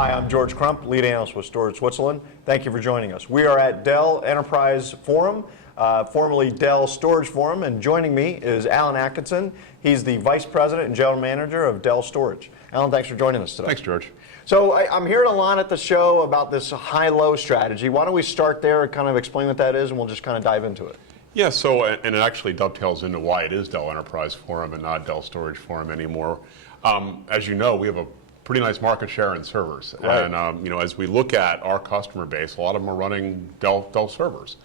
Hi, I'm George Crump, lead analyst with Storage Switzerland. Thank you for joining us. We are at Dell Enterprise Forum, formerly Dell Storage Forum, and joining me is Alan Atkinson. He's the Vice President and General Manager of Dell Storage. Alan, thanks for joining us today. Thanks, George. So I'm hearing a lot at the show about this high-low strategy. Why don't we start there and kind of explain what that is, and we'll just kind of dive into it. Yeah, so, and it actually dovetails into why it is Dell Enterprise Forum and not Dell Storage Forum anymore. As you know, we have a pretty nice market share in servers. Right. And as we look at our customer base, a lot of them are running Dell servers.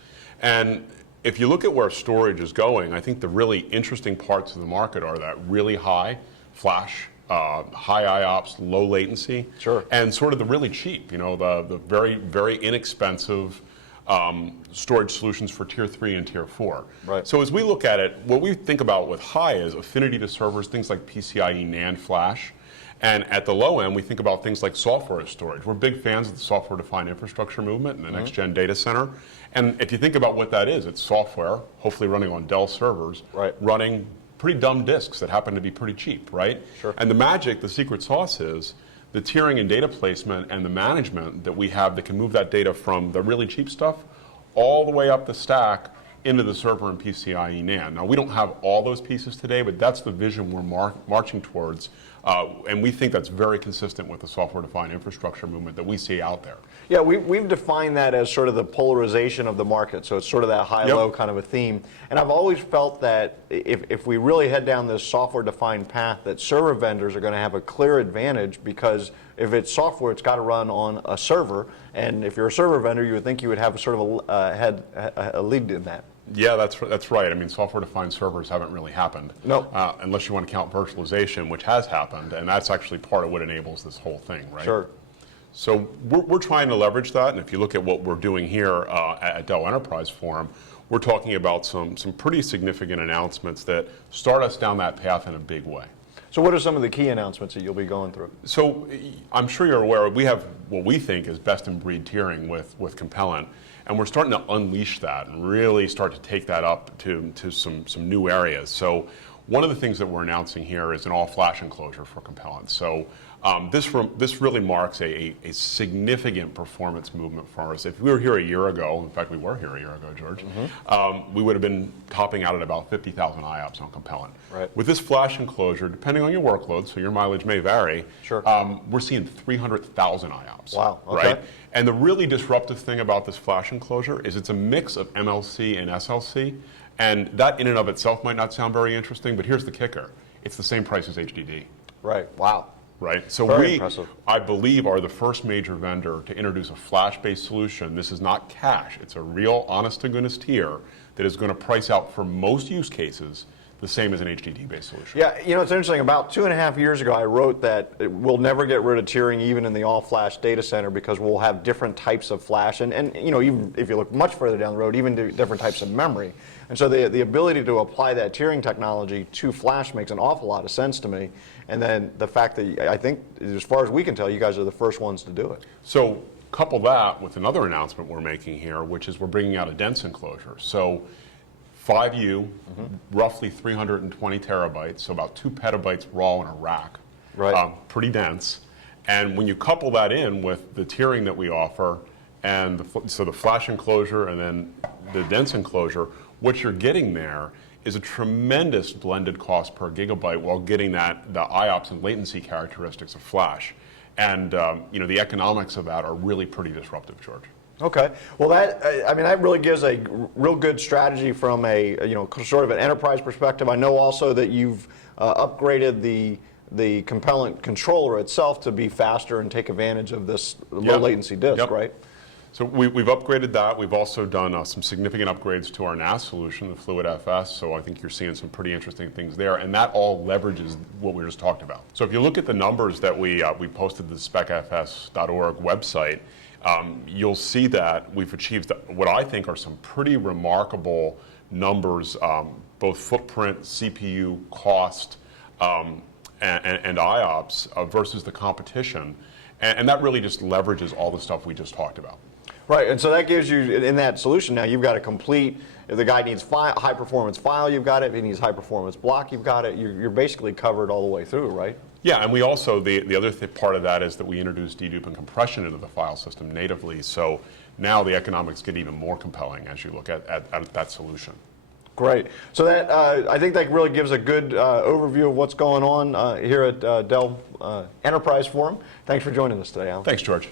And if you look at where storage is going, I think the really interesting parts of the market are that really high flash, high IOPS, low latency, Sure. and sort of the really cheap, the very, very inexpensive storage solutions for tier 3 and tier 4. Right. So as we look at it, what we think about with high is affinity to servers, things like PCIe NAND flash. And at the low end, we think about things like software as storage. We're big fans of the software-defined infrastructure movement and the next-gen data center. And if you think about what that is, it's software, hopefully running on Dell servers, Right. running pretty dumb disks that happen to be pretty cheap, right? Sure. And the magic, the secret sauce is the tiering and data placement and the management that we have that can move that data from the really cheap stuff all the way up the stack into the server and PCIe NAND. Now, we don't have all those pieces today, but that's the vision we're marching towards. And we think that's very consistent with the software-defined infrastructure movement that we see out there. Yeah, we've defined that as sort of the polarization of the market. So it's sort of that high-low kind of a theme. And I've always felt that if we really head down this software-defined path, that server vendors are going to have a clear advantage, because if it's software, it's got to run on a server. And if you're a server vendor, you would think you would have a sort of a lead in that. Yeah, that's right. I mean, software-defined servers haven't really happened. No. Unless you want to count virtualization, which has happened, and that's actually part of what enables this whole thing, right? Sure. So we're trying to leverage that, and if you look at what we're doing here at Dell Enterprise Forum, we're talking about some pretty significant announcements that start us down that path in a big way. So what are some of the key announcements that you'll be going through? So I'm sure you're aware, we have what we think is best-in-breed tiering with Compellent, and we're starting to unleash that and really start to take that up to some new areas. So one of the things that we're announcing here is an all-flash enclosure for Compellent. So this really marks a significant performance movement for us. If we were here a year ago, in fact we were here a year ago, George, we would have been topping out at about 50,000 IOPS on Compellent. Right. With this flash enclosure, depending on your workload, so your mileage may vary, Sure. We're seeing 300,000 IOPS. Wow, okay. Right? And the really disruptive thing about this flash enclosure is it's a mix of MLC and SLC, and that in and of itself might not sound very interesting, but here's the kicker. It's the same price as HDD. Right. Wow. Right? So Very we, impressive. I believe, are the first major vendor to introduce a flash-based solution. This is not cache. It's a real, honest-to-goodness tier that is going to price out for most use cases the same as an HDD-based solution. Yeah, it's interesting. About 2.5 years ago, I wrote that we'll never get rid of tiering even in the all-flash data center, because we'll have different types of flash, and even if you look much further down the road, even different types of memory. And so the ability to apply that tiering technology to flash makes an awful lot of sense to me. And then the fact that I think, as far as we can tell, you guys are the first ones to do it. So couple that with another announcement we're making here, which is we're bringing out a dense enclosure. So 5U, roughly 320 terabytes, so about 2 petabytes raw in a rack. Right. Pretty dense. And when you couple that in with the tiering that we offer, and so the flash enclosure and then the dense enclosure, what you're getting there is a tremendous blended cost per gigabyte while getting the IOPS and latency characteristics of flash. And the economics of that are really pretty disruptive, George. Okay. Well, that really gives a real good strategy from a sort of an enterprise perspective. I know also that you've upgraded the Compellent controller itself to be faster and take advantage of this low latency disk, right? So we've upgraded that. We've also done some significant upgrades to our NAS solution, the Fluid FS, so I think you're seeing some pretty interesting things there, and that all leverages what we just talked about. So if you look at the numbers that we posted to the specfs.org website, you'll see that we've achieved what I think are some pretty remarkable numbers, both footprint, CPU, cost, and IOPS versus the competition, and that really just leverages all the stuff we just talked about. Right, and so that gives you, in that solution now, you've got a complete, if the guy needs high performance file, you've got it. If he needs high performance block, you've got it. You're basically covered all the way through, right? Yeah, and we also, the other part of that is that we introduced dedupe and compression into the file system natively, so now the economics get even more compelling as you look at that solution. Great. So that I think that really gives a good overview of what's going on here at Dell Enterprise Forum. Thanks for joining us today, Alan. Thanks, George.